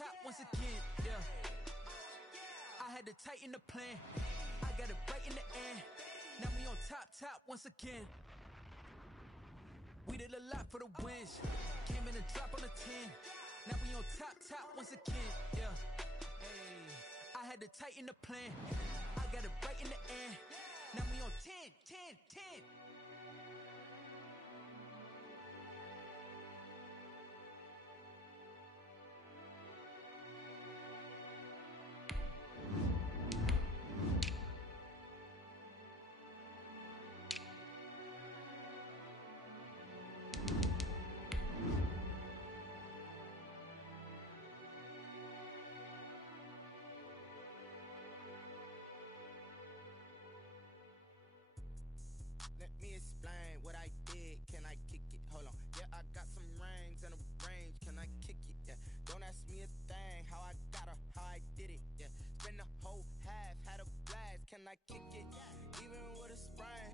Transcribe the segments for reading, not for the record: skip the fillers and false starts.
top once again, yeah. I had to tighten the plan. I got it right in the end. Now we on top once again. We did a lot for the wins. Came in and drop on the 10. Now we on top once again, yeah. Hey, I had to tighten the plan. I got it right in the end. Now we on 10. Let me explain what I did. Can I kick it? Hold on. Yeah, I got some rings and a range. Can I kick it? Yeah. Don't ask me a thing. How I got her, how I did it. Yeah. Spend the whole half, had a blast. Can I kick it? Even with a sprain.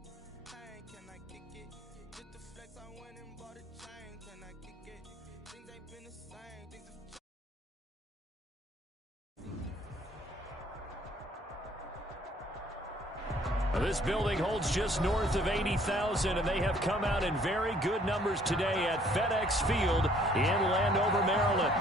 Pain, can I kick it? Just the flex, I went and bought a chain. Can I kick it? Things ain't been the same. Things have changed. This building holds just north of 80,000, and they have come out in very good numbers today at FedEx Field in Landover, Maryland.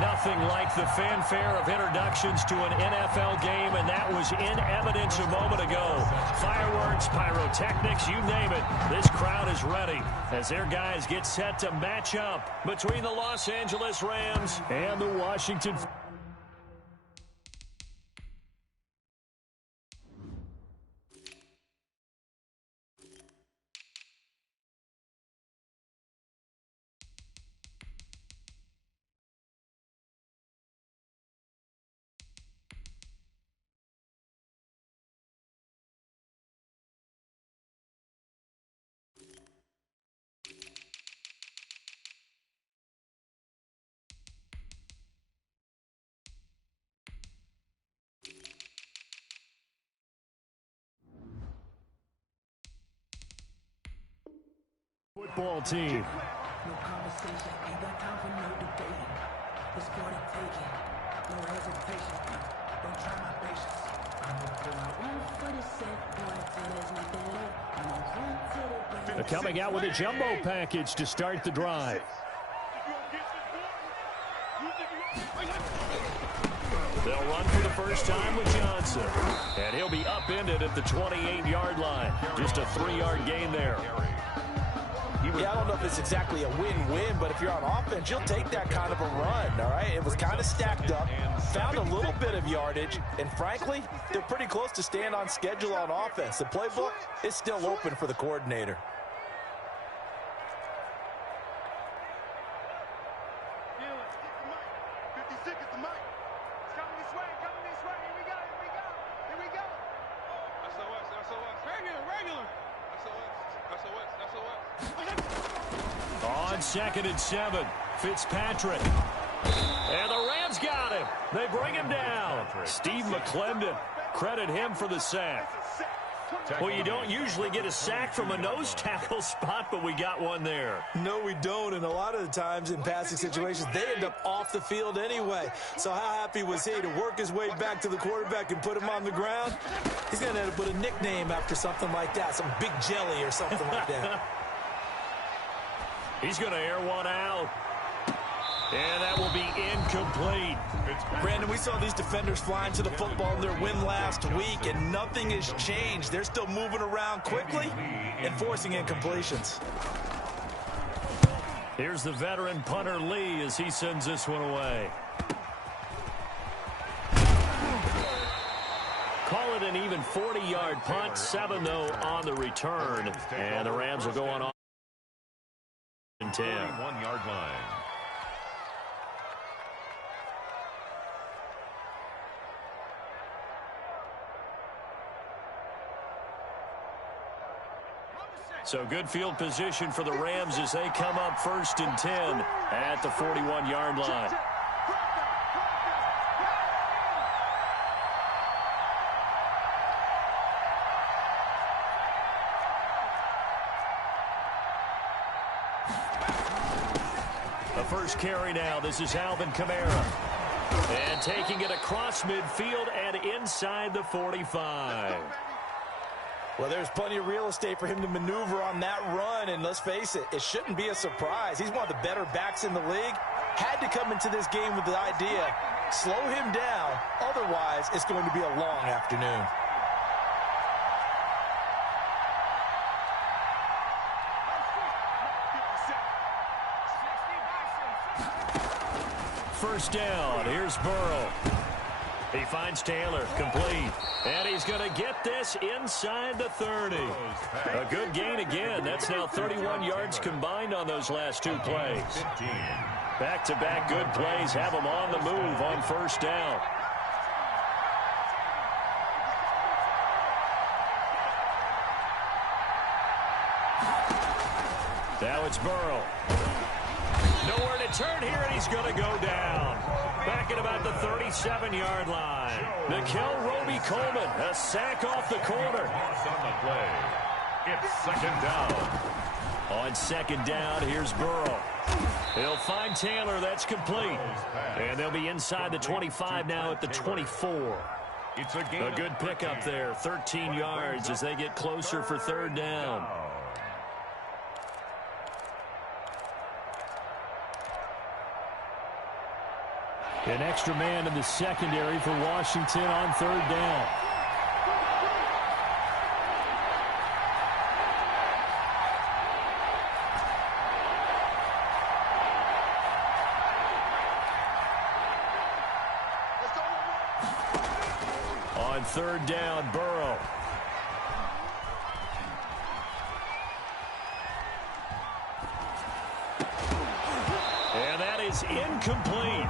Nothing like the fanfare of introductions to an NFL game, and that was in evidence a moment ago. Fireworks, pyrotechnics, you name it. This crowd is ready as their guys get set to match up between the Los Angeles Rams and the Washington Football Team. No conversation, ain't got time for no debating. It's for the taking, no hesitation. Don't try my patience. I'm gonna pull out one for the set, boy, till there's nothing left. I'm gonna run to the They're coming out with a jumbo package to start the drive. They'll run for the first time with Johnson. And he'll be upended at the 28-yard line. Just a 3-yard gain there. Yeah, I don't know if it's exactly a win-win, but if you're on offense, you'll take that kind of a run, all right? It was kind of stacked up, found a little bit of yardage, and frankly, they're pretty close to staying on schedule on offense. The playbook is still open for the coordinator. On 2nd and 7, Fitzpatrick. And the Rams got him. They bring him down. Steve McClendon, credit him for the sack. Well, you don't usually get a sack from a nose tackle spot, but we got one there. No, we don't, and a lot of the times in passing situations, they end up off the field anyway. So how happy was he to work his way back to the quarterback and put him on the ground? He's going to end up with a nickname after something like that, some Big Jelly or something like that. He's going to air one out. And that will be incomplete. Brandon, we saw these defenders flying to the football in their win last week, and nothing has changed. They're still moving around quickly and forcing incompletions. Here's the veteran punter Lee as he sends this one away. Call it an even 40-yard punt, 7 though on the return. And the Rams will go on 10. 41-yard line. So good field position for the Rams as they come up 1st and 10 at the 41-yard line. The first carry now. This is Alvin Kamara. And taking it across midfield and inside the 45. Well, there's plenty of real estate for him to maneuver on that run, and let's face it, it shouldn't be a surprise. He's one of the better backs in the league. Had to come into this game with the idea, slow him down, otherwise it's going to be a long afternoon. First down, here's Burrow. He finds Taylor, complete. And he's going to get this inside the 30. A good gain again. That's now 31 yards combined on those last two plays. Back-to-back good plays have them on the move on first down. Now it's Burrow. Nowhere to turn here, and he's going to go down. Back at about the 37-yard line. Nikhil Roby-Coleman, a sack off the corner. On the play. It's second down. On second down, here's Burrow. He'll find Taylor. That's complete. And they'll be inside the 25 now at the 24. It's a good pickup there. 13 yards as they get closer for third down. An extra man in the secondary for Washington on third down. On third down, Burrow. And that is incomplete.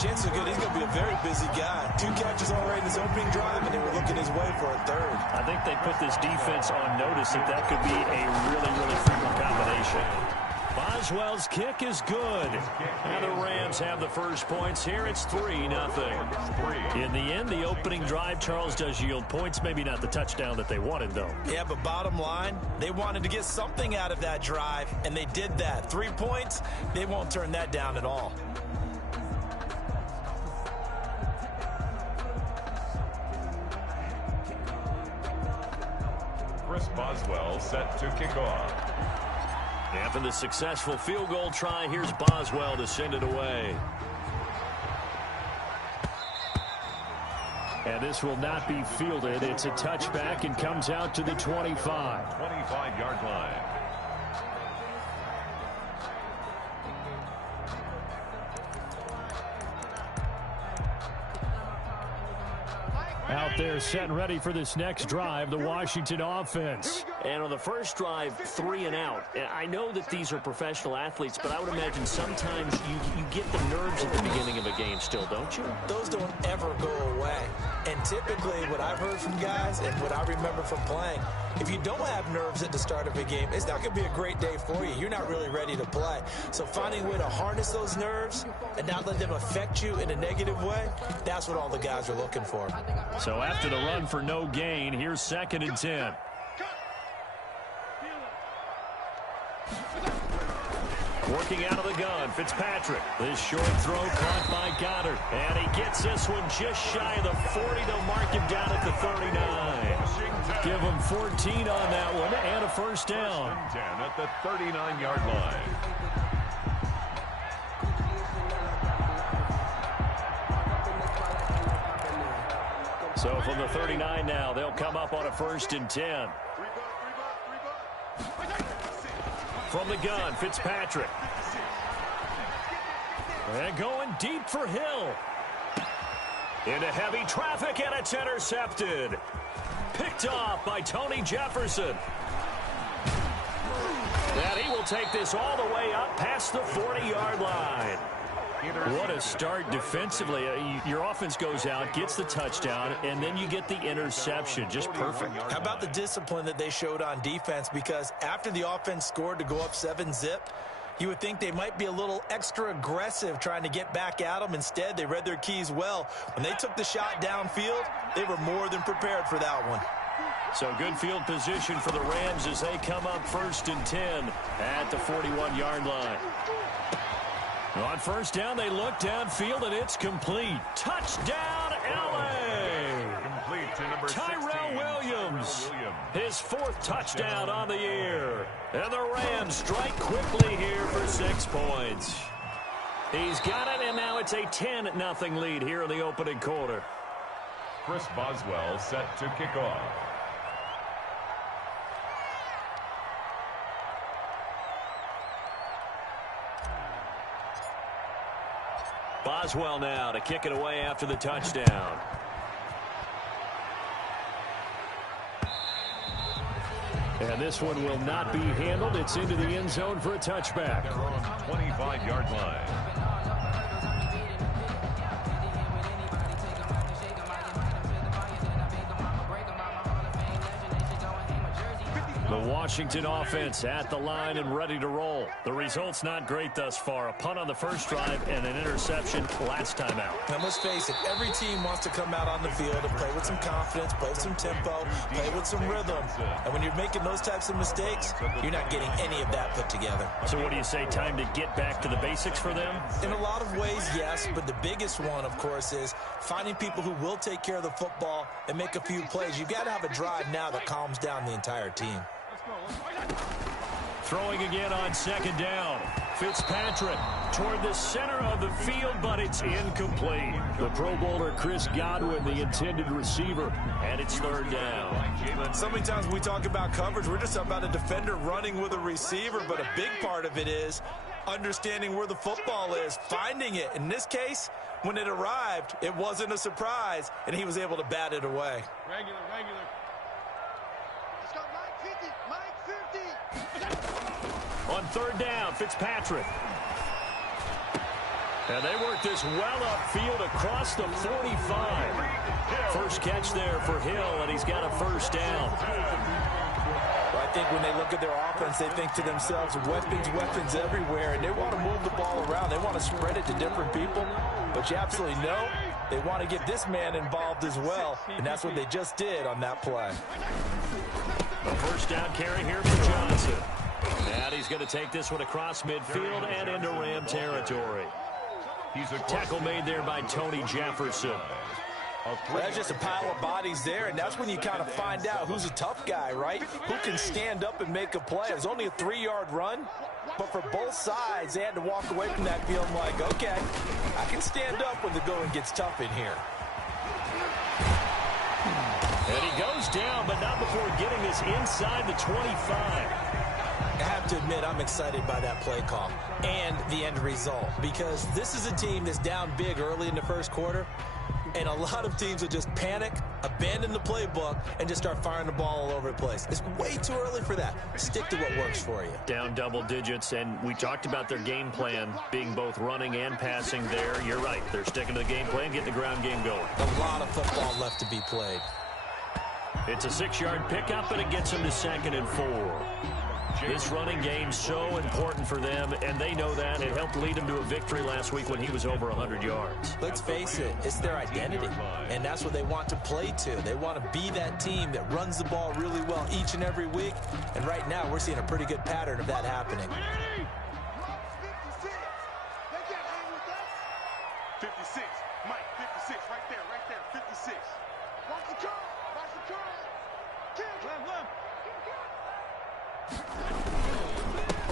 Chances are good he's going to be a very busy guy. 2 catches already in his opening drive, and they were looking his way for a third. I think they put this defense on notice that could be a really, really frequent combination. Boswell's kick is good. And the Rams have the first points here. It's 3-0. In the end, the opening drive, Charles, does yield points. Maybe not the touchdown that they wanted, though. Yeah, but bottom line, they wanted to get something out of that drive, and they did that. 3 points, they won't turn that down at all. Chris Boswell set to kick off. After the successful field goal try, here's Boswell to send it away. And this will not be fielded. It's a touchback and comes out to the 25. 25-yard line. Out there set and ready for this next drive, the Washington offense. And on the first drive, 3 and out. And I know that these are professional athletes, but I would imagine sometimes you get the nerves at the beginning of a game still, don't you? Those don't ever go away. And typically what I've heard from guys and what I remember from playing, if you don't have nerves at the start of a game, it's not going to be a great day for you. You're not really ready to play. So finding a way to harness those nerves and not let them affect you in a negative way, that's what all the guys are looking for. So after the run for no gain, here's 2nd and 10. Working out of the gun, Fitzpatrick. This short throw caught by Goddard. And he gets this one just shy of the 40. They'll mark him down at the 39. Give him 14 on that one and a first down. 10 at the 39-yard line. So from the 39 now, they'll come up on a 1st and 10. From the gun, Fitzpatrick. And going deep for Hill. Into heavy traffic, and it's intercepted. Picked off by Tony Jefferson. And he will take this all the way up past the 40-yard line. What a start defensively. Your offense goes out, gets the touchdown, and then you get the interception. Just perfect. How about the discipline that they showed on defense? Because after the offense scored to go up 7-zip, you would think they might be a little extra aggressive trying to get back at them. Instead, they read their keys well. When they took the shot downfield, they were more than prepared for that one. So good field position for the Rams as they come up 1st and 10 at the 41-yard line. On first down, they look downfield, and it's complete. Touchdown, L.A. Complete to number Tyrell 16, Williams. His 4th touchdown on the year. And the Rams strike quickly here for 6 points. He's got it, and now it's a 10-0 lead here in the opening quarter. Chris Boswell set to kick off. Boswell now to kick it away after the touchdown. And this one will not be handled. It's into the end zone for a touchback. They're on 25-yard line. The Washington offense at the line and ready to roll. The result's not great thus far. A punt on the first drive and an interception last time out. Now, let's face it, every team wants to come out on the field and play with some confidence, play with some tempo, play with some rhythm. And when you're making those types of mistakes, you're not getting any of that put together. So what do you say, time to get back to the basics for them? In a lot of ways, yes, but the biggest one, of course, is finding people who will take care of the football and make a few plays. You've got to have a drive now that calms down the entire team. Throwing again on second down. Fitzpatrick toward the center of the field, but it's incomplete. The Pro Bowler Chris Godwin, the intended receiver, and it's third down. So many times when we talk about coverage, we're just about a defender running with a receiver, but a big part of it is understanding where the football is, finding it. In this case, when it arrived, it wasn't a surprise, and he was able to bat it away. Regular. Let's go, Mike 50, Mike 50. On third down, Fitzpatrick. And they work this well upfield across the 45. First catch there for Hill, and he's got a first down. Well, I think when they look at their offense, they think to themselves, weapons everywhere, and they want to move the ball around. They want to spread it to different people, but you absolutely know they want to get this man involved as well, and that's what they just did on that play. A first down carry here for Johnson. And he's going to take this one across midfield and into Ram territory. Tackle made there by Tony Jefferson. That's just a pile of bodies there, and that's when you kind of find out who's a tough guy, right? Who can stand up and make a play. It was only a 3-yard run, but for both sides, they had to walk away from that feeling like, okay, I can stand up when the going gets tough in here. And he goes down, but not before getting this inside the 25. I have to admit, I'm excited by that play call and the end result, because this is a team that's down big early in the first quarter, and a lot of teams will just panic, abandon the playbook, and just start firing the ball all over the place. It's way too early for that. Stick to what works for you. Down double digits, and we talked about their game plan being both running and passing there. You're right. They're sticking to the game plan, getting the ground game going. A lot of football left to be played. It's a 6-yard pickup, and it gets them to 2nd and 4. This running game's so important for them, and they know that. It helped lead them to a victory last week when he was over 100 yards. Let's face it, it's their identity, and that's what they want to play to. They want to be that team that runs the ball really well each and every week, and right now we're seeing a pretty good pattern of that happening. 56, Mike, 56, right there, 56. Watch the curl.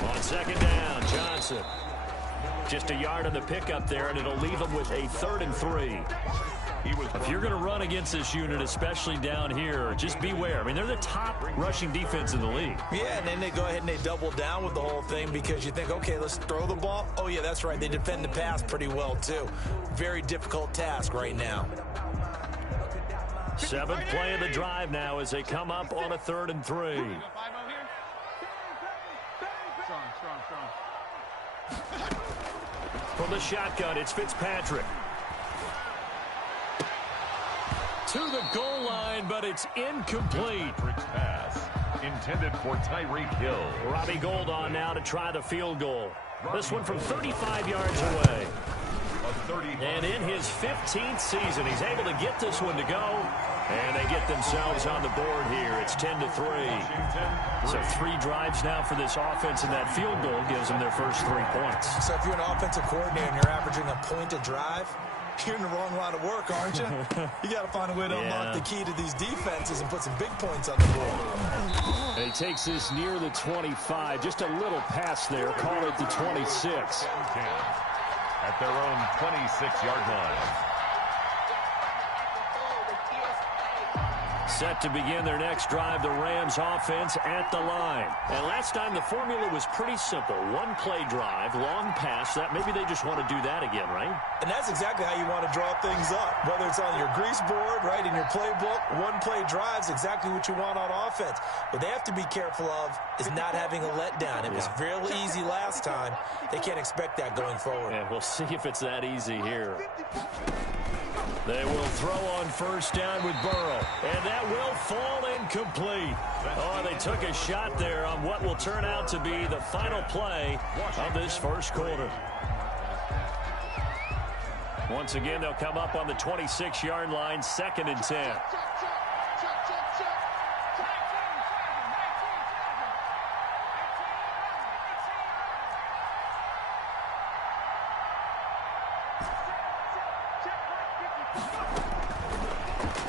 On second down, Johnson. Just a yard on the pickup there, and it'll leave them with a 3rd and 3. If you're going to run against this unit, especially down here, just beware. I mean, they're the top rushing defense in the league. Yeah, and then they go ahead and they double down with the whole thing because you think, okay, let's throw the ball. Oh, yeah, that's right. They defend the pass pretty well, too. Very difficult task right now. 7th play of the drive now as they come up on a 3rd and 3. From the shotgun, it's Fitzpatrick. To the goal line, but it's incomplete. Pass intended for Tyreek Hill. Robbie Gould on now to try the field goal. This one from 35 yards away. And in his 15th season, he's able to get this one to go. And they get themselves on the board here. It's 10-3. So 3 drives now for this offense, and that field goal gives them their first 3 points. So if you're an offensive coordinator and you're averaging a point a drive, you're in the wrong line of work, aren't you? You got to find a way to unlock the key to these defenses and put some big points on the board. And he takes this near the 25. Just a little pass there. Call it the 26. At their own 26-yard line. Set to begin their next drive, the Rams offense at the line. And last time the formula was pretty simple. 1-play drive, long pass. That maybe they just want to do that again, right? And that's exactly how you want to draw things up. Whether it's on your grease board, right, in your playbook, 1-play drives, exactly what you want on offense. What they have to be careful of is not having a letdown. It was real easy last time. They can't expect that going forward. And we'll see if it's that easy here. They will throw on first down with Burrow, and that will fall incomplete. Oh, they took a shot there on what will turn out to be the final play of this first quarter. Once again, they'll come up on the 26-yard line, 2nd and 10.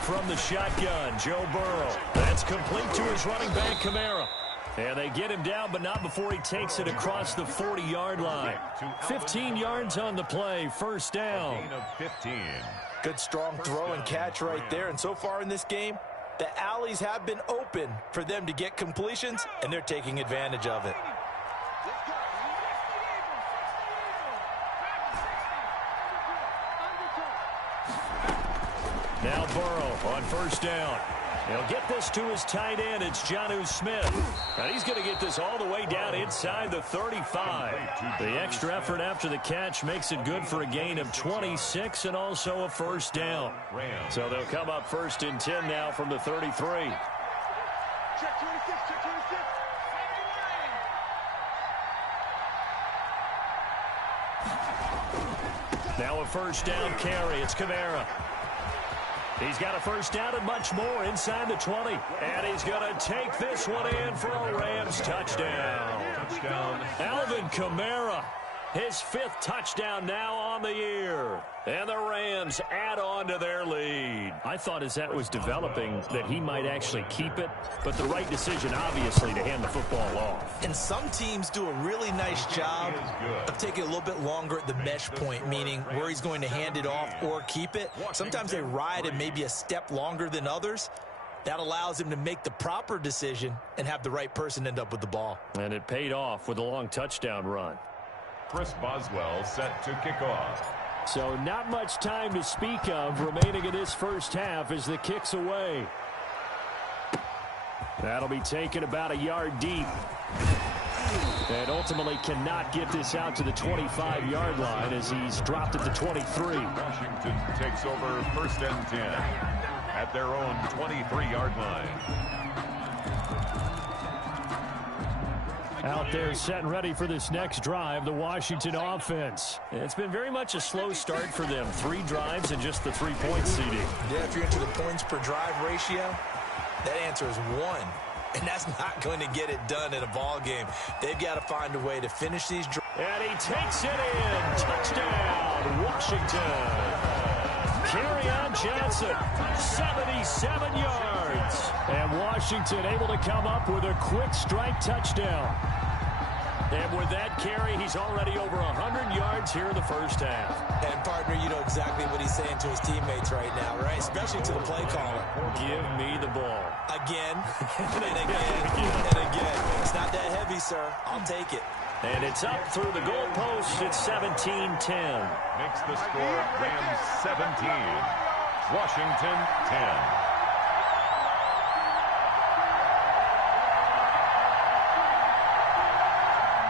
From the shotgun, Joe Burrow. That's complete to his running back, Kamara. And they get him down, but not before he takes it across the 40-yard line. 15 yards on the play, first down. Good strong throw and catch right there. And so far in this game, the alleys have been open for them to get completions, and they're taking advantage of it. Now Burrow on first down. He'll get this to his tight end. It's Jonnu Smith. And he's going to get this all the way down inside the 35. The extra effort after the catch makes it good for a gain of 26 and also a first down. So they'll come up 1st and 10 now from the 33. Check 26, check 26. Now a first down carry. It's Kamara. He's got a first down and much more inside the 20. And he's going to take this one in for a Rams touchdown. Alvin Kamara, his 5th touchdown now on the year. And the Rams add on to their lead. I thought as that was developing that he might actually keep it, but the right decision, obviously, to hand the football off. And some teams do a really nice job of taking a little bit longer at the mesh point, meaning where he's going to hand it off or keep it. Sometimes they ride it maybe a step longer than others. That allows him to make the proper decision and have the right person end up with the ball. And it paid off with a long touchdown run. Chris Boswell set to kick off. So not much time to speak of remaining in this first half as the kick's away. That'll be taken about a yard deep. And ultimately cannot get this out to the 25-yard line as he's dropped at the 23. Washington takes over 1st and 10 at their own 23-yard line. Out there set and ready for this next drive, the Washington offense. It's been very much a slow start for them. 3 drives and just the 3-point seeding. Yeah, if you're into the points per drive ratio, that answer is 1. And that's not going to get it done in a ball game. They've got to find a way to finish these drives. And he takes it in. Touchdown, Washington. Kerryon Johnson, 77 yards. And Washington able to come up with a quick strike touchdown. And with that carry, he's already over 100 yards here in the first half. And, partner, you know exactly what he's saying to his teammates right now, right? Especially to the play caller. Give me the ball. Again, and again, and again. It's not that heavy, sir. I'll take it. And it's up through the goalpost. It's 17-10. Makes the score Rams 17, Washington 10.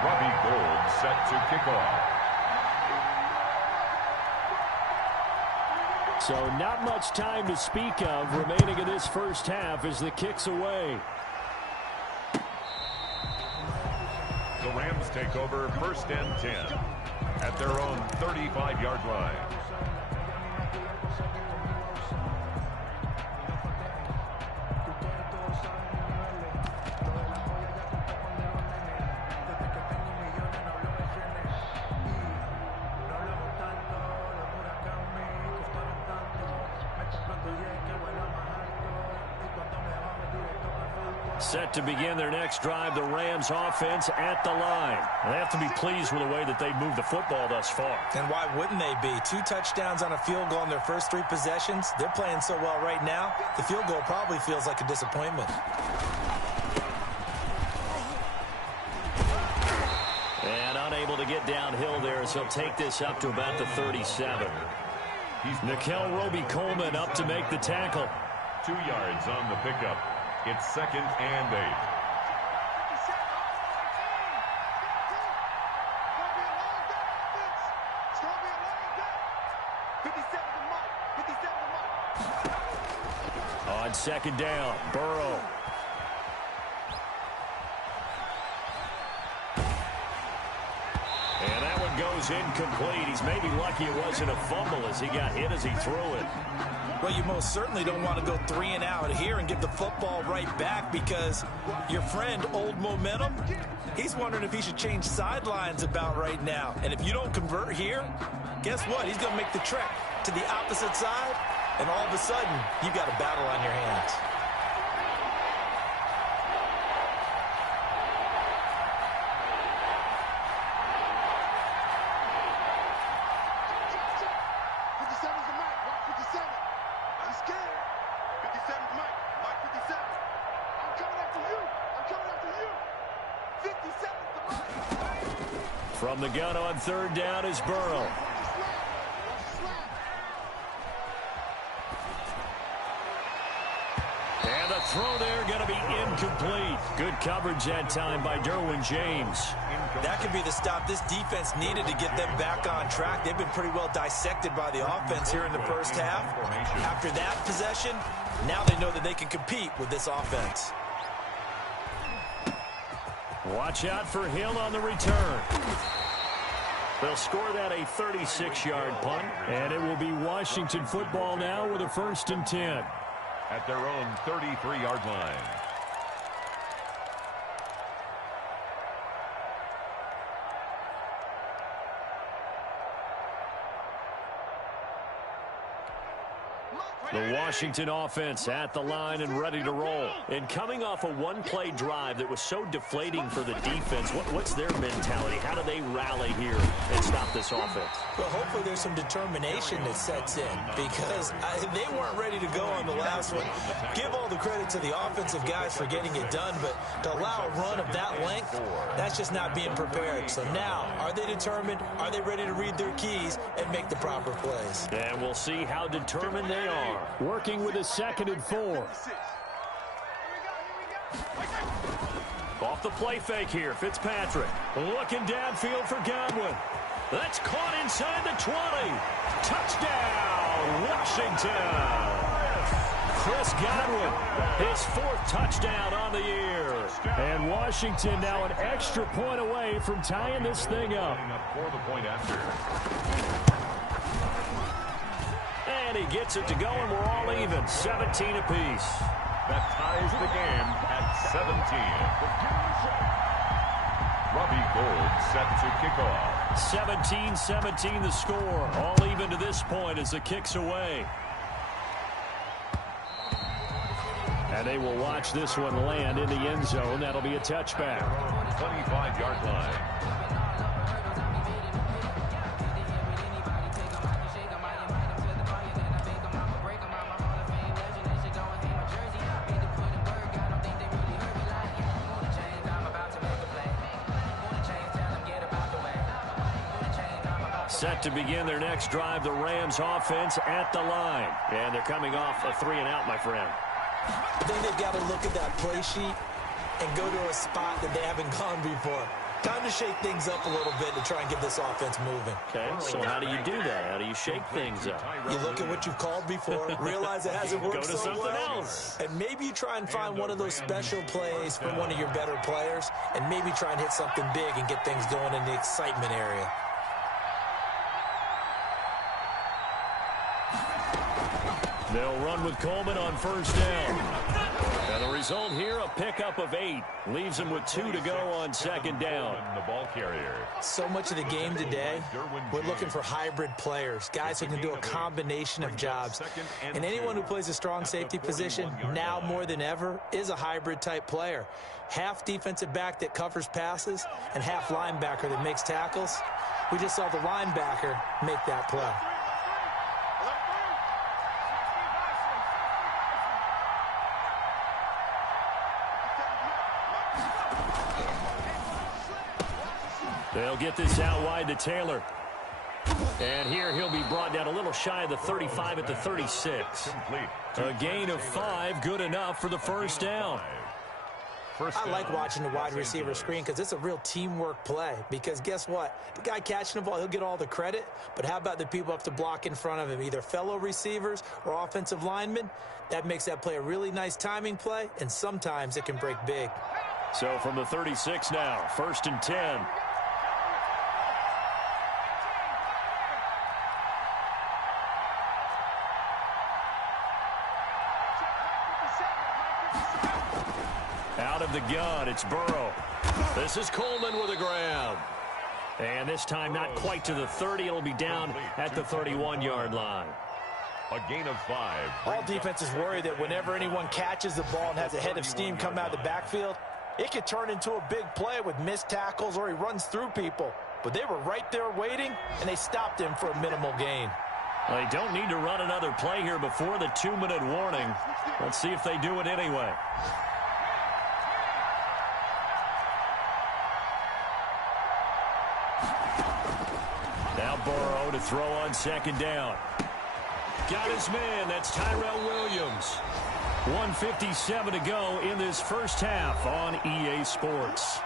Robbie Gould set to kick off. So not much time to speak of remaining in this first half as the kick's away. The Rams take over 1st and 10 at their own 35-yard line. Set to begin their next drive, the Rams offense at the line. They have to be pleased with the way that they've moved the football thus far. And why wouldn't they be? 2 touchdowns on a field goal in their first 3 possessions. They're playing so well right now, the field goal probably feels like a disappointment. And unable to get downhill there, so he'll take this up to about the 37. Nickel Roby-Coleman up to make the tackle. 2 yards on the pickup. It's 2nd and 8. On 2nd down, Burrow. And that one goes incomplete. He's maybe lucky it wasn't a fumble as he got hit as he threw it. Well, you most certainly don't want to go 3 and out here and give the football right back because your friend, Old Momentum, he's wondering if he should change sidelines about right now. And if you don't convert here, guess what? He's going to make the trek to the opposite side, and all of a sudden, you've got a battle on your hands. From the gun on 3rd down is Burrow. And the throw there going to be incomplete. Good coverage that time by Derwin James. That could be the stop this defense needed to get them back on track. They've been pretty well dissected by the offense here in the first half. After that possession, now they know that they can compete with this offense. Watch out for Hill on the return. They'll score that a 36-yard punt, and it will be Washington football now with a 1st and 10. At their own 33-yard line. The Washington offense at the line and ready to roll. And coming off a 1-play drive that was so deflating for the defense, what's their mentality? How do they rally here and stop this offense? Well, hopefully there's some determination that sets in because they weren't ready to go on the last one. Give all the credit to the offensive guys for getting it done, but to allow a run of that length, that's just not being prepared. So now, are they determined? Are they ready to read their keys and make the proper plays? And we'll see how determined they are. Working with a 2nd and 4. Off the play fake here, Fitzpatrick. Looking downfield for Godwin. That's caught inside the 20. Touchdown, Washington. Chris Godwin, his 4th touchdown on the year. And Washington now an extra point away from tying this thing up. For the point after. And he gets it to go, and we're all even, 17 apiece. That ties the game at 17. Robbie Gould set to kick off. 17-17 the score. All even to this point as the kick's away. And they will watch this one land in the end zone. That'll be a touchback. 25-yard line. Set to begin their next drive, the Rams offense at the line. And they're coming off a 3 and out, my friend. I think they've got to look at that play sheet and go to a spot that they haven't gone before. Time to shake things up a little bit to try and get this offense moving. Okay, so how do you do that? How do you shake things up? You look at what you've called before, realize it hasn't worked Go to so something well, else. and maybe you try and find one of those special plays from one of your better players, and maybe try and hit something big and get things going in the excitement area. They'll run with Coleman on 1st down. And the result here, a pickup of 8. Leaves him with 2 to go on second down. The ball carrier. So much of the game today, we're looking for hybrid players, guys who can do a combination of jobs. And anyone who plays a strong safety position, now more than ever, is a hybrid-type player. Half defensive back that covers passes and half linebacker that makes tackles. We just saw the linebacker make that play. They'll get this out wide to Taylor. And here he'll be brought down a little shy of the 35 at the 36. A gain of 5, good enough for the first down. I like watching the wide receiver screen because it's a real teamwork play. Because guess what? The guy catching the ball, he'll get all the credit. But how about the people up to block in front of him, either fellow receivers or offensive linemen? That makes that play a really nice timing play, and sometimes it can break big. So from the 36 now, 1st and 10. Out of the gun, it's Burrow. This is Coleman with a grab. And this time not quite to the 30. It'll be down at the 31-yard line. A gain of 5. All defenses worry that whenever anyone catches the ball and has a head of steam come out of the backfield, it could turn into a big play with missed tackles or he runs through people. But they were right there waiting, and they stopped him for a minimal gain. They don't need to run another play here before the 2-minute warning. Let's see if they do it anyway. Now Burrow to throw on second down. Got his man. That's Tyrell Williams. 1:57 to go in this first half on EA Sports.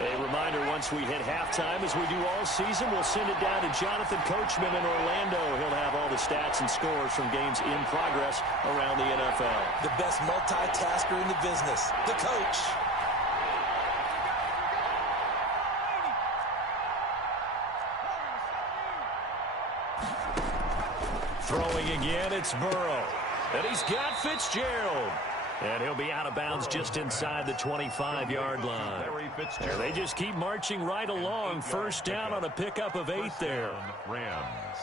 A reminder, once we hit halftime, as we do all season, we'll send it down to Jonathan Coachman in Orlando. He'll have all the stats and scores from games in progress around the NFL. The best multitasker in the business, the coach. Throwing again, it's Burrow. And he's got Fitzgerald. And he'll be out of bounds just inside the 25-yard line. And they just keep marching right along. First down on a pickup of 8 there. Rams.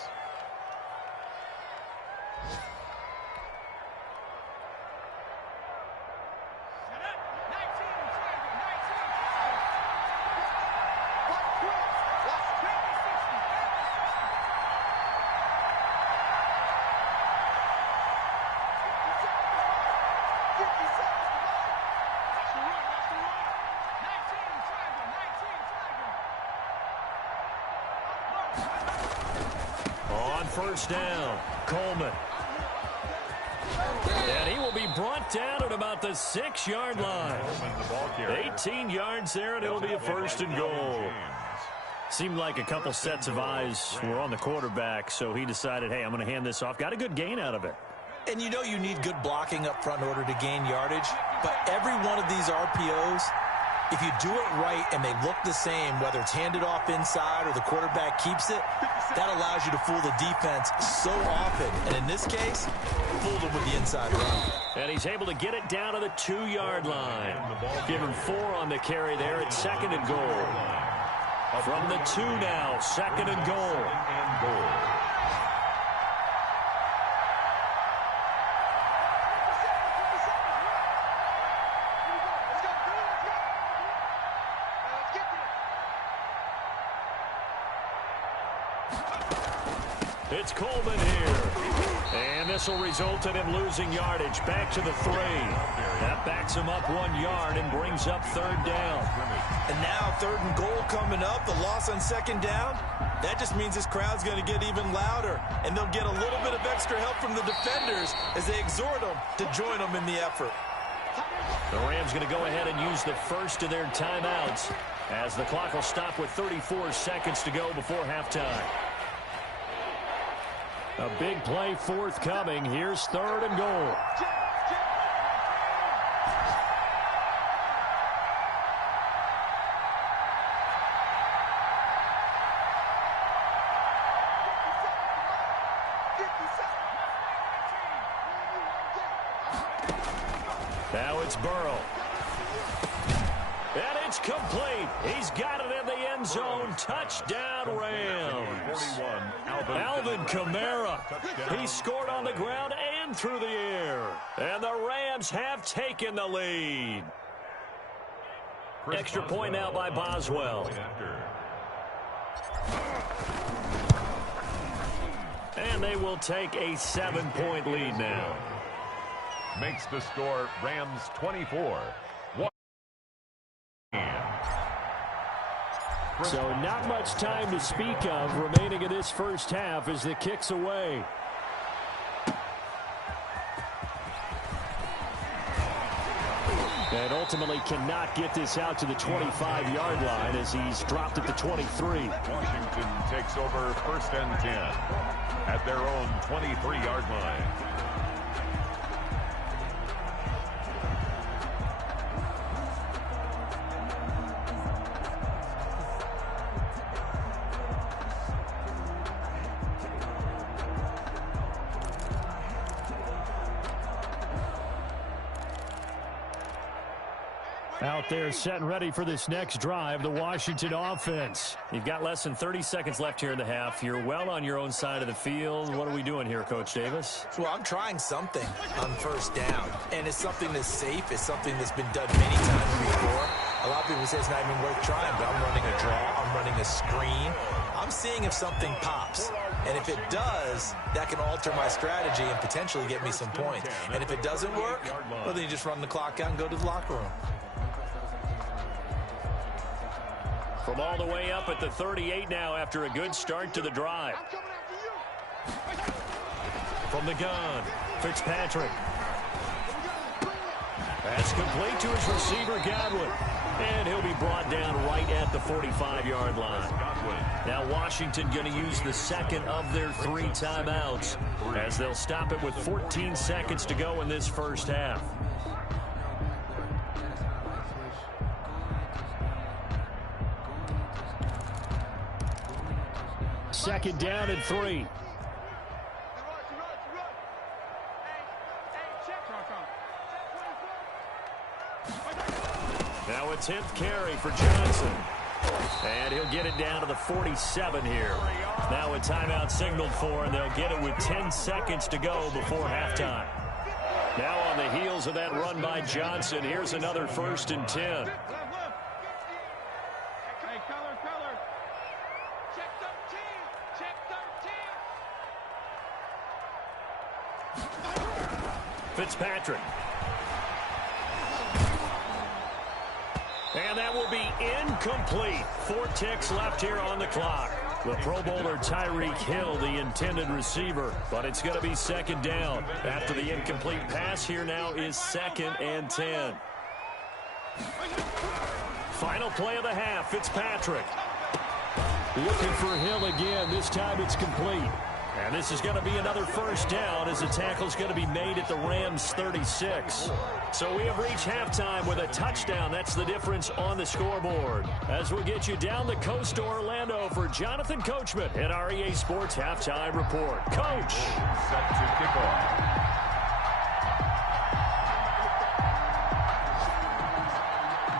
First down, Coleman. And he will be brought down at about the 6-yard line. 18 yards there, and it'll be a first and goal. Seemed like a couple sets of eyes were on the quarterback, so he decided, hey, I'm going to hand this off. Got a good gain out of it. And you know you need good blocking up front in order to gain yardage, but every one of these RPOs, if you do it right and they look the same, whether it's handed off inside or the quarterback keeps it, that allows you to fool the defense so often. And in this case, fooled them with the inside run. And he's able to get it down to the 2-yard line. Give him 4 on the carry there at 2nd and goal. From the 2 now, 2nd and goal. It's Coleman here. And this will result in him losing yardage. Back to the 3. That backs him up 1 yard and brings up 3rd down. And now 3rd and goal coming up. The loss on 2nd down. That just means this crowd's going to get even louder. And they'll get a little bit of extra help from the defenders as they exhort them to join them in the effort. The Rams going to go ahead and use the first of their timeouts as the clock will stop with 34 seconds to go before halftime. A big play forthcoming. Here's 3rd and goal. Now it's Burrow. And it's complete. He's got it in the end zone. Touchdown, Rams. Alvin Kamara. He scored on the ground and through the air. And the Rams have taken the lead. Extra point now by Boswell. And they will take a 7-point lead now. Makes the score Rams 24. So not much time to speak of remaining in this first half as the kick's away. And ultimately cannot get this out to the 25-yard line as he's dropped at the 23. Washington takes over 1st and 10 at their own 23-yard line. Out there set and ready for this next drive, the Washington offense. You've got less than 30 seconds left here in the half. You're well on your own side of the field. What are we doing here, Coach Davis? Well, I'm trying something on 1st down, and it's something that's safe. It's something that's been done many times before. A lot of people say it's not even worth trying, but I'm running a draw. I'm running a screen. I'm seeing if something pops. And if it does, that can alter my strategy and potentially get me some points. And if it doesn't work, well, then you just run the clock out and go to the locker room. From all the way up at the 38 now after a good start to the drive. From the gun, Fitzpatrick. That's complete to his receiver, Godwin. And he'll be brought down right at the 45-yard line. Now Washington going to use the second of their 3 timeouts as they'll stop it with 14 seconds to go in this first half. Second down and 3. Now a 10th carry for Johnson. And he'll get it down to the 47 here. Now a timeout signaled for, and they'll get it with 10 seconds to go before halftime. Now on the heels of that run by Johnson, here's another 1st and 10. Fitzpatrick. And that will be incomplete. 4 ticks left here on the clock. The Pro Bowler Tyreek Hill, the intended receiver, but it's going to be 2nd down. After the incomplete pass, here now is 2nd and 10. Final play of the half, Fitzpatrick. Looking for Hill again. This time it's complete. And this is going to be another 1st down as the tackle is going to be made at the Rams 36. So we have reached halftime with a touchdown. That's the difference on the scoreboard. As we get you down the coast to Orlando for Jonathan Coachman at our EA Sports Halftime Report. Coach. Set to kick off.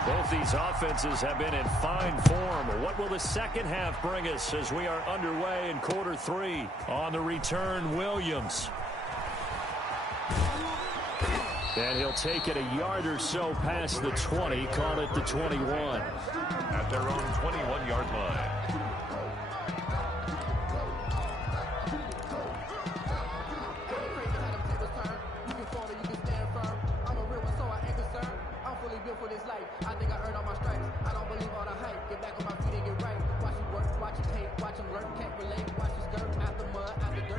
Both these offenses have been in fine form. What will the second half bring us as we are underway in quarter 3? On the return, Williams. And he'll take it a yard or so past the 20, call it the 21. At their own 21-yard line.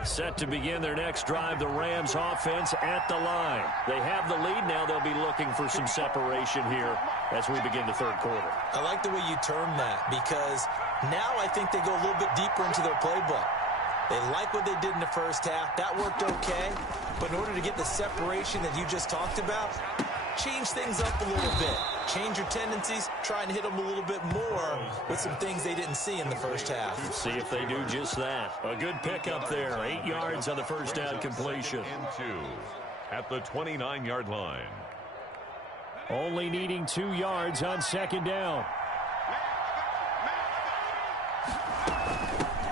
Set to begin their next drive, the Rams offense at the line. They have the lead now. They'll be looking for some separation here as we begin the 3rd quarter. I like the way you term that because now I think they go a little bit deeper into their playbook. They like what they did in the first half. That worked okay. But in order to get the separation that you just talked about, change things up a little bit. Change your tendencies. Try and hit them a little bit more with some things they didn't see in the first half. See if they do just that. A good pickup there. 8 yards on the first down completion. Into at the 29-yard line. Only needing 2 yards on second down.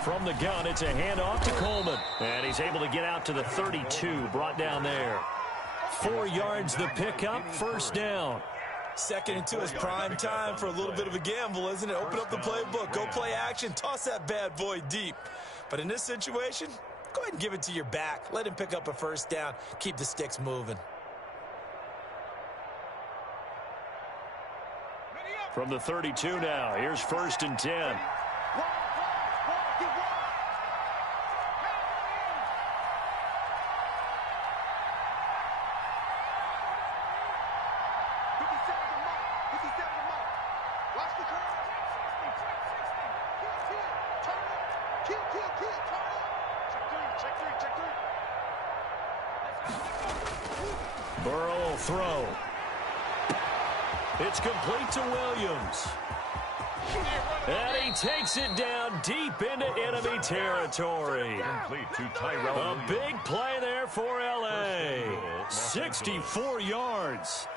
From the gun, it's a handoff to Coleman. And he's able to get out to the 32, brought down there. 4 yards the pickup, first down. 2nd and 2 is prime time for a little bit of a gamble, isn't it? Open up the playbook, go play action, toss that bad boy deep. But in this situation, go ahead and give it to your back. Let him pick up a first down. Keep the sticks moving. From the 32 now, here's 1st and 10. Burrow will throw. It's complete to Williams. And he takes it down deep into enemy territory. Complete to Tyrell A Williams. big play there for L.A. 64 yards.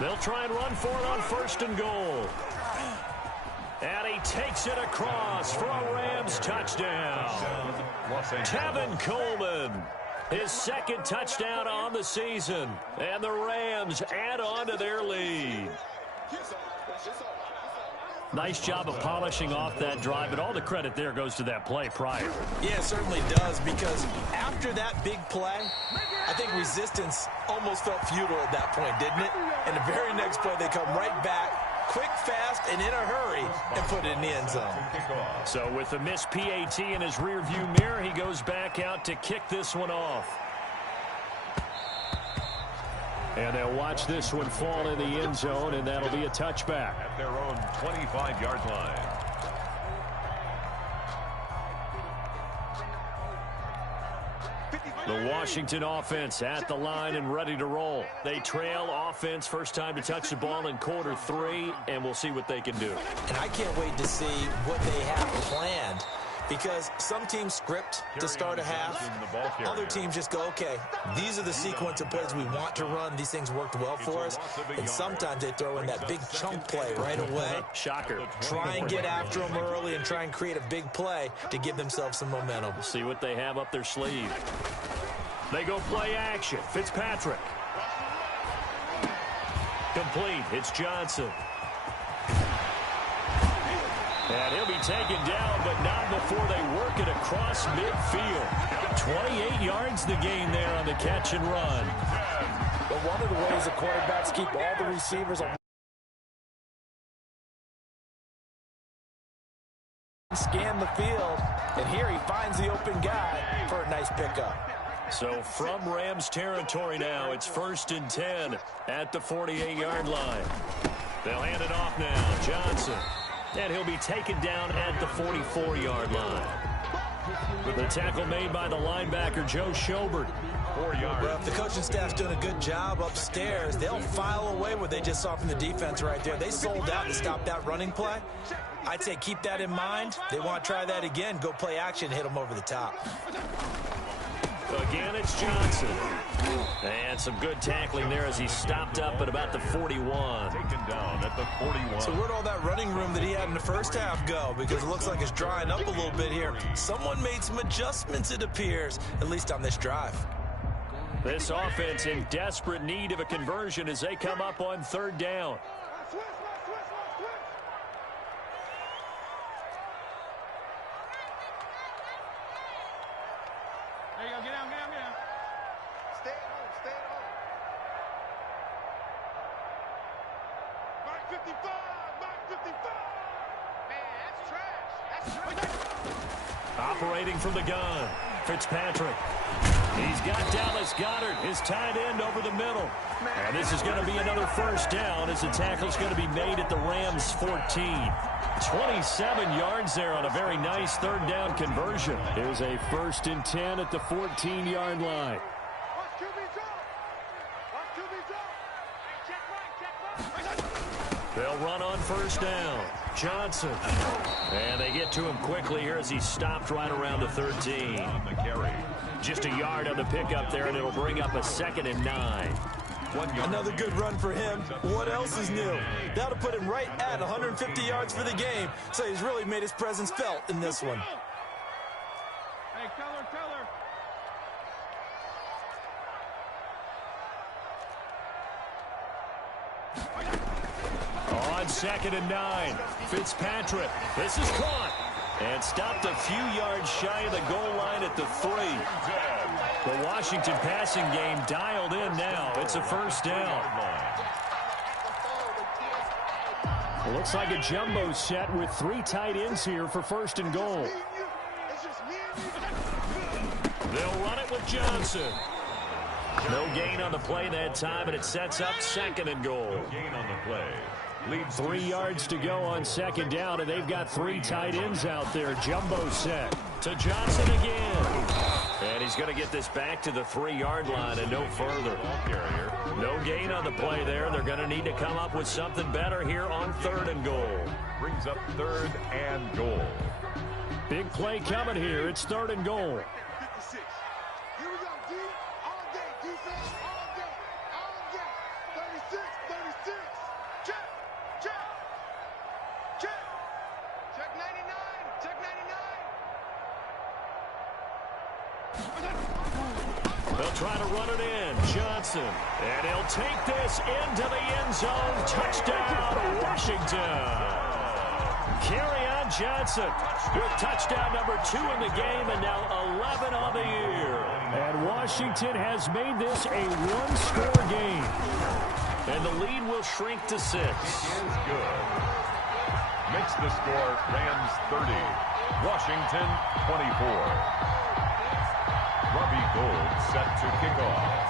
They'll try and run for it on 1st and goal. And he takes it across for a Rams touchdown. Tevin Coleman, his 2nd touchdown on the season. And the Rams add on to their lead. Nice job of polishing off that drive, but all the credit there goes to that play prior. Yeah, it certainly does, because after that big play, I think resistance almost felt futile at that point, didn't it? And the very next play, they come right back, quick, fast, and in a hurry, and put it in the end zone. So with the missed PAT in his rearview mirror, he goes back out to kick this one off. And they'll watch this one fall in the end zone, and that'll be a touchback. At their own 25-yard line. The Washington offense at the line and ready to roll. They trail offense, first time to touch the ball in quarter 3, and we'll see what they can do. And I can't wait to see what they have planned, because some teams script to start a half. Other teams just go, okay, these are the sequence of plays we want to run. These things worked well for us. And sometimes they throw in that big chunk play right away. Shocker. Try and get after them early and try and create a big play to give themselves some momentum. See what they have up their sleeve. They go play action. Fitzpatrick. Complete. It's Johnson. And he'll be taken down, but not before they work it across midfield. 28 yards the gain there on the catch and run. But one of the ways the quarterbacks keep all the receivers on scan the field, and here he finds the open guy for a nice pickup. So from Rams territory now, it's 1st and 10 at the 48-yard line. They'll hand it off now. Johnson. And he'll be taken down at the 44-yard line. The tackle made by the linebacker, Joe Schobert. 4 yards. Well, if the coaching staff's doing a good job upstairs, they'll file away what they just saw from the defense right there. They sold out to stop that running play. I'd say keep that in mind. They want to try that again. Go play action, hit them over the top. Again, it's Johnson. And some good tackling there as he stopped up at about the 41. Taken down at the 41. So where'd all that running room that he had in the first half go? Because it looks like it's drying up a little bit here. Someone made some adjustments, it appears, at least on this drive. This offense in desperate need of a conversion as they come up on 3rd down. There you go. Get down, get down, get down. Stay at home, stay at home. 55. Mike 55. Man, that's trash. That's trash. Operating from the gun, Fitzpatrick. He's got Dallas Goedert, his tight end, over the middle. And this is going to be another first down as the tackle's going to be made at the Rams' 14. 27 yards there on a very nice third down conversion. Here's a 1st and 10 at the 14-yard line. They'll run on first down. Johnson. And they get to him quickly here as he stopped right around the 13. On the carry. Just a yard on the pickup there, and it'll bring up a 2nd and 9. Another good run for him. What else is new? That'll put him right at 150 yards for the game, so he's really made his presence felt in this one. Hey, Keller. On 2nd and 9, Fitzpatrick. This is caught and stopped a few yards shy of the goal line at the 3. The Washington passing game dialed in now. It's a first down. It looks like a jumbo set with 3 tight ends here for 1st and goal. They'll run it with Johnson. No gain on the play that time, and it sets up 2nd and goal. No gain on the play. 3 yards to go on 2nd down, and they've got 3 tight ends out there. Jumbo set to Johnson again. And he's going to get this back to the 3-yard line and no further. No gain on the play there. They're going to need to come up with something better here on 3rd and goal. Brings up 3rd and goal. Big play coming here. It's 3rd and goal. 56. Here we go, D. All day, defense, all day, all day. 36, 36. Check. Check 99. Check 99. They'll try to run it in. Johnson. And he'll take this into the end zone. Touchdown, Washington. Kerryon Johnson with touchdown number 2 in the game, and now 11 on the year. And Washington has made this a 1-score game. And the lead will shrink to 6. Is good. Makes the score Rams 30. Washington 24. Robbie Gould set to kick off.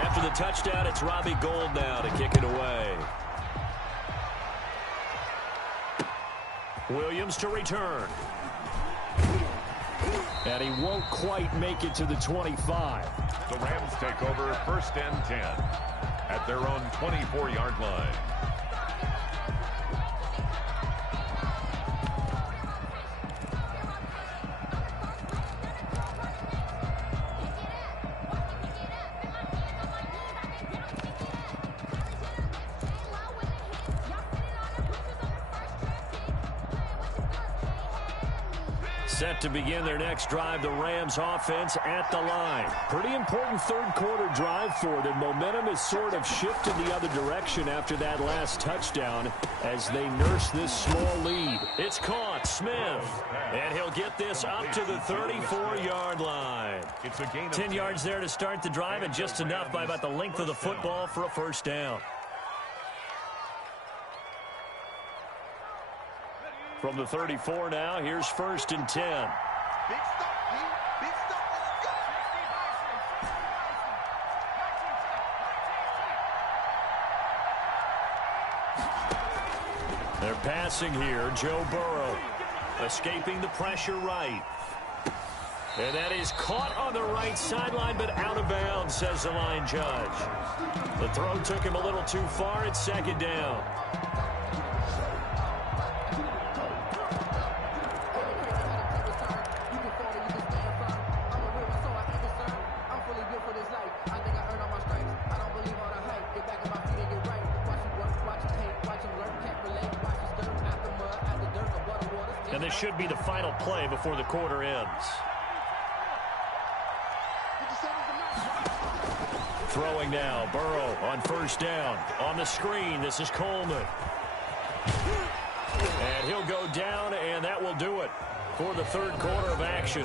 After the touchdown, it's Robbie Gould now to kick it away. Williams to return. And he won't quite make it to the 25. The Rams take over 1st and 10 at their own 24-yard line. Set to begin their next drive, the Rams offense at the line. Pretty important third-quarter drive for them. Momentum has sort of shifted the other direction after that last touchdown as they nurse this small lead. It's caught, Smith, and he'll get this up to the 34-yard line. It's a gain of 10 yards there to start the drive, and just enough by about the length of the football for a first down. From the 34 now, here's 1st and 10. Big stop, D. Big stop. Let's go. They're passing here. Joe Burrow escaping the pressure right. And that is caught on the right sideline, but out of bounds, says the line judge. The throw took him a little too far. It's 2nd down. And this should be the final play before the quarter ends. Throwing now, Burrow on 1st down. On the screen, this is Coleman. And he'll go down, and that will do it. for the third quarter of action.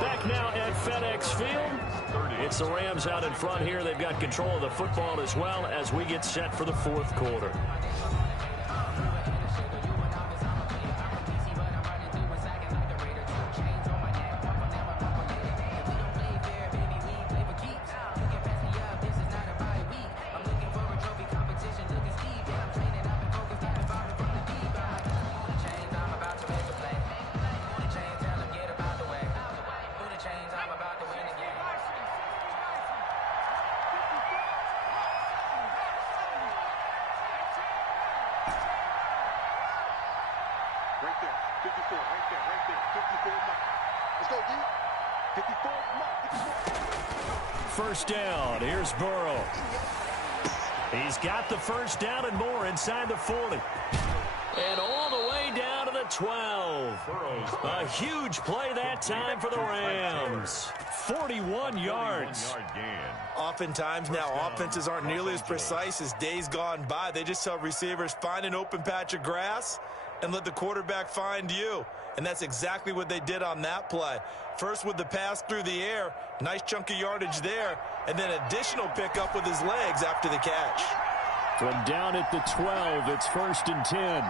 Back now at FedEx Field. It's the Rams out in front here. They've got control of the football as well as we get set for the fourth quarter. First down. Here's Burrow. He's got the first down and more inside the 40. And all the way down to the 12. A huge play that time for the Rams. 41 yards. Oftentimes now, offenses aren't nearly as precise as days gone by. They just tell receivers, find an open patch of grass and let the quarterback find you. And that's exactly what they did on that play. First with the pass through the air, nice chunk of yardage there, and then additional pickup with his legs after the catch. From down at the 12, it's 1st and 10.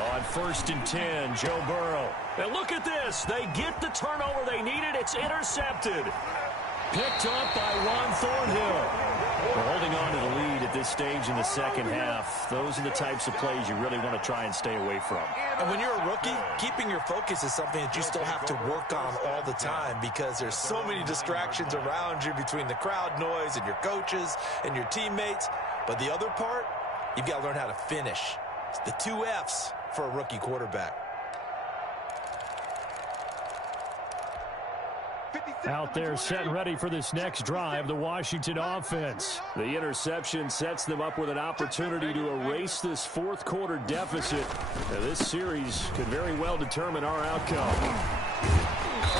On 1st and 10, Joe Burrow. And look at this. They get the turnover they needed. It's intercepted. Picked up by Ron Thornhill. We're holding on to the lead at this stage in the second half. Those are the types of plays you really want to try and stay away from. And when you're a rookie, keeping your focus is something that you still have to work on all the time because there's so many distractions around you between the crowd noise and your coaches and your teammates. But the other part, you've got to learn how to finish. It's the 2 F's for a rookie quarterback. Out there set and ready for this next drive, the Washington offense. The interception sets them up with an opportunity to erase this fourth quarter deficit. Now, this series could very well determine our outcome.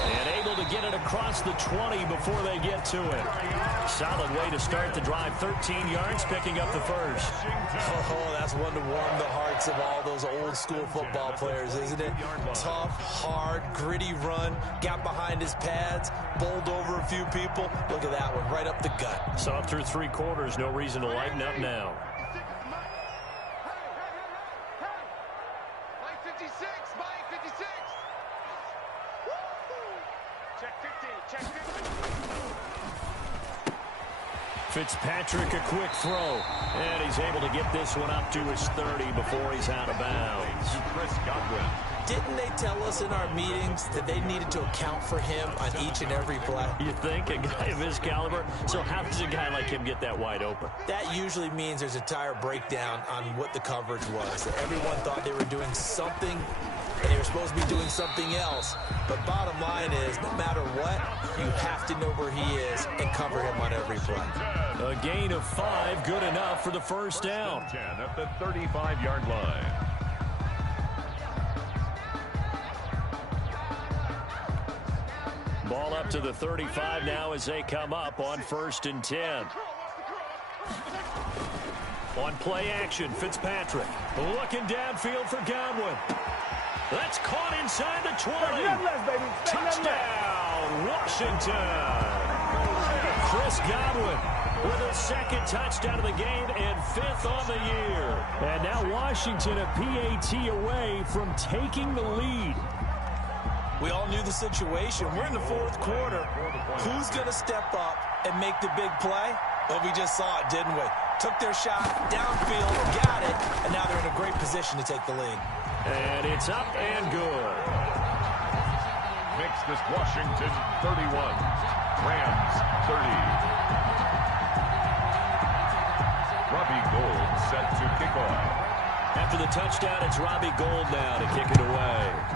And able to get it across the 20 before they get to it. Solid way to start the drive. 13 yards, picking up the first. Oh, that's one to warm the hearts of all those old school football players, isn't it? Tough, hard, gritty run. Got behind his pads, bowled over a few people. Look at that one, right up the gut. Saw through 3 quarters. No reason to lighten up now. Fitzpatrick, a quick throw. And he's able to get this one up to his 30 before he's out of bounds. Chris Godwin. Didn't they tell us in our meetings that they needed to account for him on each and every play? You think? A guy of his caliber? So how does a guy like him get that wide open? That usually means there's a tire breakdown on what the coverage was. Everyone thought they were doing something, and they were supposed to be doing something else. But bottom line is, no matter what, you have to know where he is and cover him on every play. A gain of 5, good enough for the first down. 10 at the 35-yard line. Ball up to the 35 now as they come up on 1st and 10. On play action, Fitzpatrick looking downfield for Godwin. That's caught inside the 20. Touchdown, Washington. Chris Godwin with a second touchdown of the game and 5th on the year. And now Washington a PAT away from taking the lead. We all knew the situation. We're in the fourth quarter. Who's going to step up and make the big play? Well, we just saw it, didn't we? Took their shot, downfield, got it, and now they're in a great position to take the lead. And it's up and good. Makes this Washington 31. Rams 30. Robbie Gould set to kick off. After the touchdown, it's Robbie Gould now to kick it away.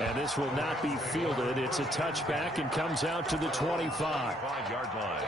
And this will not be fielded. It's a touchback and comes out to the 25. 5-yard line.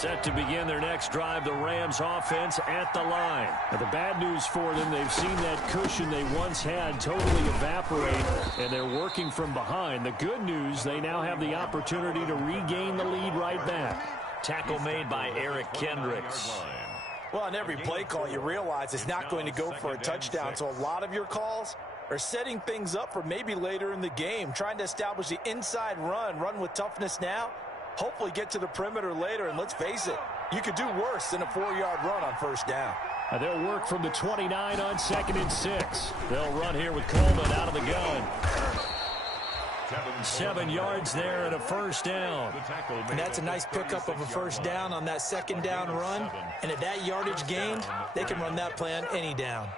Set to begin their next drive, the Rams offense at the line. Now, the bad news for them, they've seen that cushion they once had totally evaporate, and they're working from behind. The good news, they now have the opportunity to regain the lead right back. Tackle made by Eric Kendricks. Well, on every play call, you realize it's not going to go for a touchdown, so a lot of your calls are setting things up for maybe later in the game, trying to establish the inside run with toughness now, hopefully get to the perimeter later, and let's face it, you could do worse than a 4-yard run on first down. Now they'll work from the 29 on 2nd and 6. They'll run here with Coleman out of the gun. 7 yards there and a first down. And that's a nice pickup of a first down on that second down run. And at that yardage gained, they can run that play on any down.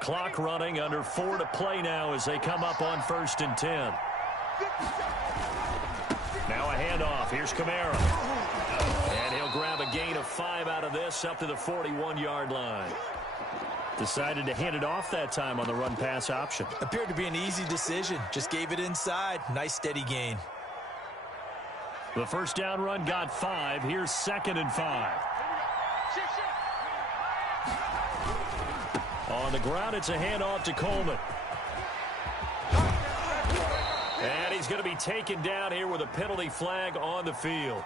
Clock running, under 4 to play now as they come up on 1st and 10. Now a handoff. Here's Kamara. And he'll grab a gain of 5 out of this up to the 41-yard line. Decided to hand it off that time on the run-pass option. Appeared to be an easy decision. Just gave it inside. Nice steady gain. The first down run got 5. Here's 2nd and 5. On the ground, it's a handoff to Coleman. And he's going to be taken down here with a penalty flag on the field.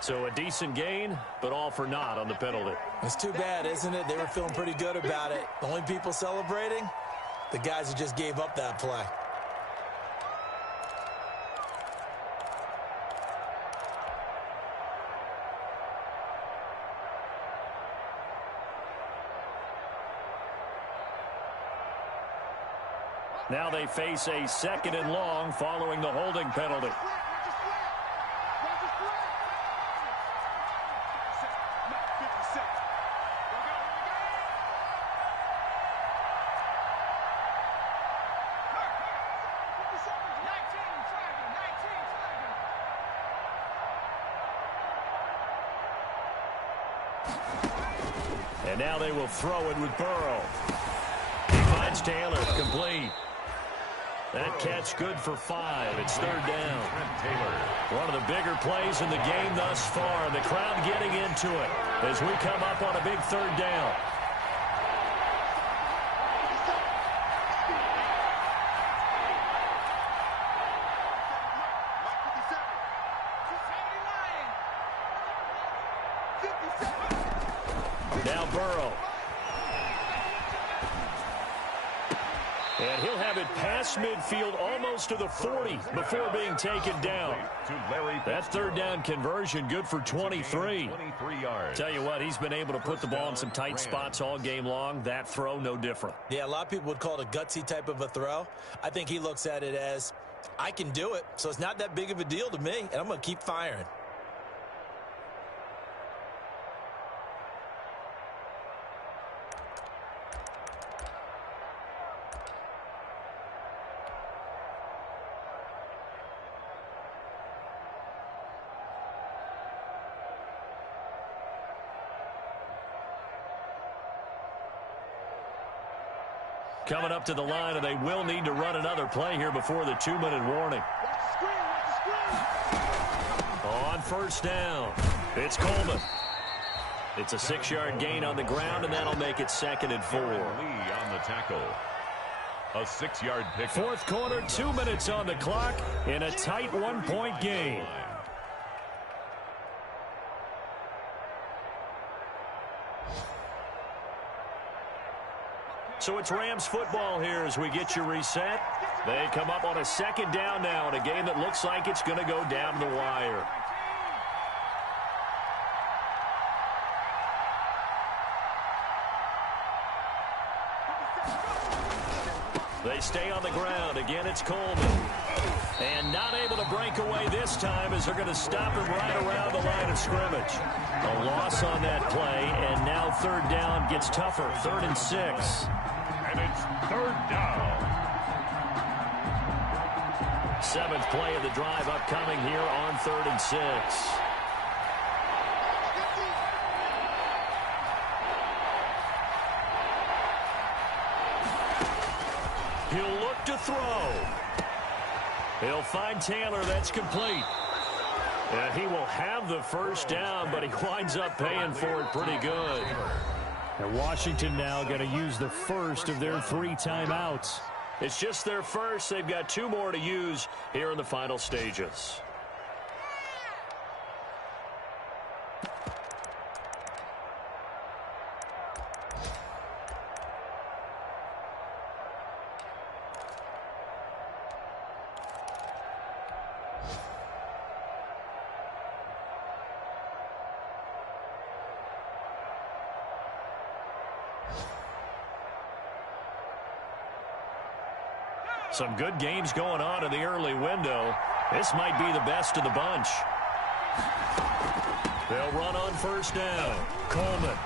So a decent gain, but all for naught on the penalty. It's too bad, isn't it? They were feeling pretty good about it. The only people celebrating, the guys who just gave up that play. Now they face a 2nd and long following the holding penalty. And now they will throw it with Burrow. He finds Taylor, complete. That catch good for 5. It's 3rd down. One of the bigger plays in the game thus far. And the crowd getting into it as we come up on a big 3rd down. Now Burrow. And he'll have it past midfield almost to the 40 before being taken down. That 3rd down conversion good for 23. Tell you what, he's been able to put the ball in some tight spots all game long. That throw, no different. Yeah, a lot of people would call it a gutsy type of a throw. I think he looks at it as, I can do it, so it's not that big of a deal to me, and I'm going to keep firing. Coming up to the line, and they will need to run another play here before the 2-minute warning. On first down, it's Coleman. It's a 6-yard gain on the ground, and that'll make it 2nd and 4. Lee on the tackle. A 6-yard pick. 4th quarter, 2 minutes on the clock in a tight 1-point game. So it's Rams football here as we get you reset. They come up on a 2nd down now in a game that looks like it's going to go down the wire. They stay on the ground. Again, it's Coleman. And not able to break away this time as they're going to stop him right around the line of scrimmage. A loss on that play, and now 3rd down gets tougher. 3rd and 6. And it's 3rd down. 7th play of the drive upcoming here on 3rd and 6. He'll look to throw. He'll find Taylor. That's complete. And he will have the first down, but he winds up paying for it pretty good. And Washington now going to use the first of their 3 timeouts. It's just their first. They've got 2 more to use here in the final stages. Some good games going on in the early window. This might be the best of the bunch. They'll run on first down. Coleman.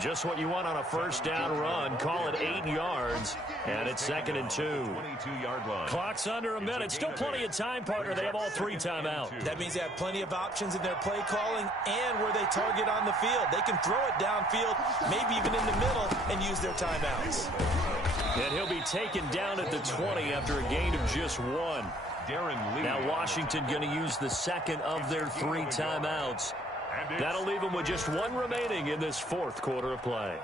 Just what you want on a first down run. Call it 8 yards. And it's 2nd and 2. 22-yard line. Clock's under a minute. Still plenty of time, partner. They have all 3 timeouts. That means they have plenty of options in their play calling and where they target on the field. They can throw it downfield, maybe even in the middle, and use their timeouts. And he'll be taken down at the 20 after a gain of just 1. Now Washington going to use the 2nd of their 3 timeouts. That'll leave them with just 1 remaining in this 4th quarter of play.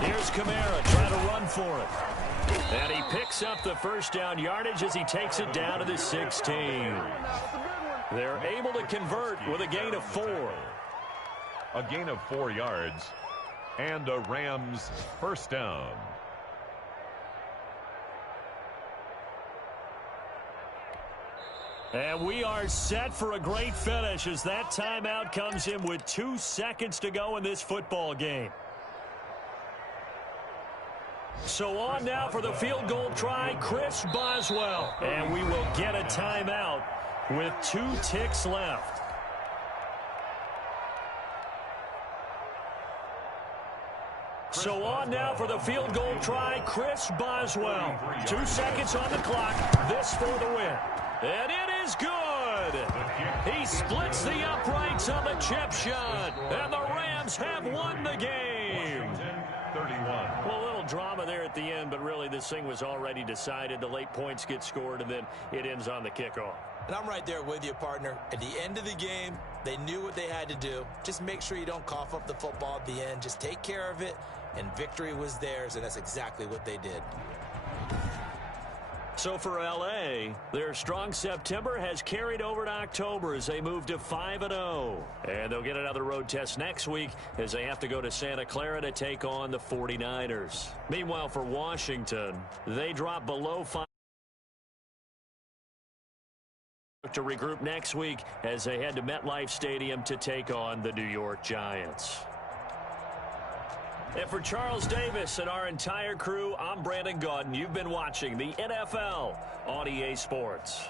Here's Kamara trying to run for it. And he picks up the first down yardage as he takes it down to the 16. They're able to convert with a gain of 4. A gain of 4 yards and a Rams first down. And we are set for a great finish as that timeout comes in with 2 seconds to go in this football game. So on now for the field goal try, Chris Boswell. And we will get a timeout with 2 ticks left. So on now for the field goal try, Chris Boswell. 2 seconds on the clock. This for the win. And it is good. He splits the uprights on the chip shot. And the Rams have won the game. 31. Well, a little drama there at the end, but really this thing was already decided. The late points get scored, and then it ends on the kickoff. And I'm right there with you, partner. At the end of the game, they knew what they had to do. Just make sure you don't cough up the football at the end. Just take care of it, and victory was theirs, and that's exactly what they did. So for L.A., their strong September has carried over to October as they move to 5-0. And they'll get another road test next week as they have to go to Santa Clara to take on the 49ers. Meanwhile, for Washington, they drop below 5 to regroup next week as they head to MetLife Stadium to take on the New York Giants. And for Charles Davis and our entire crew, I'm Brandon Gaudin. You've been watching the NFL on EA Sports.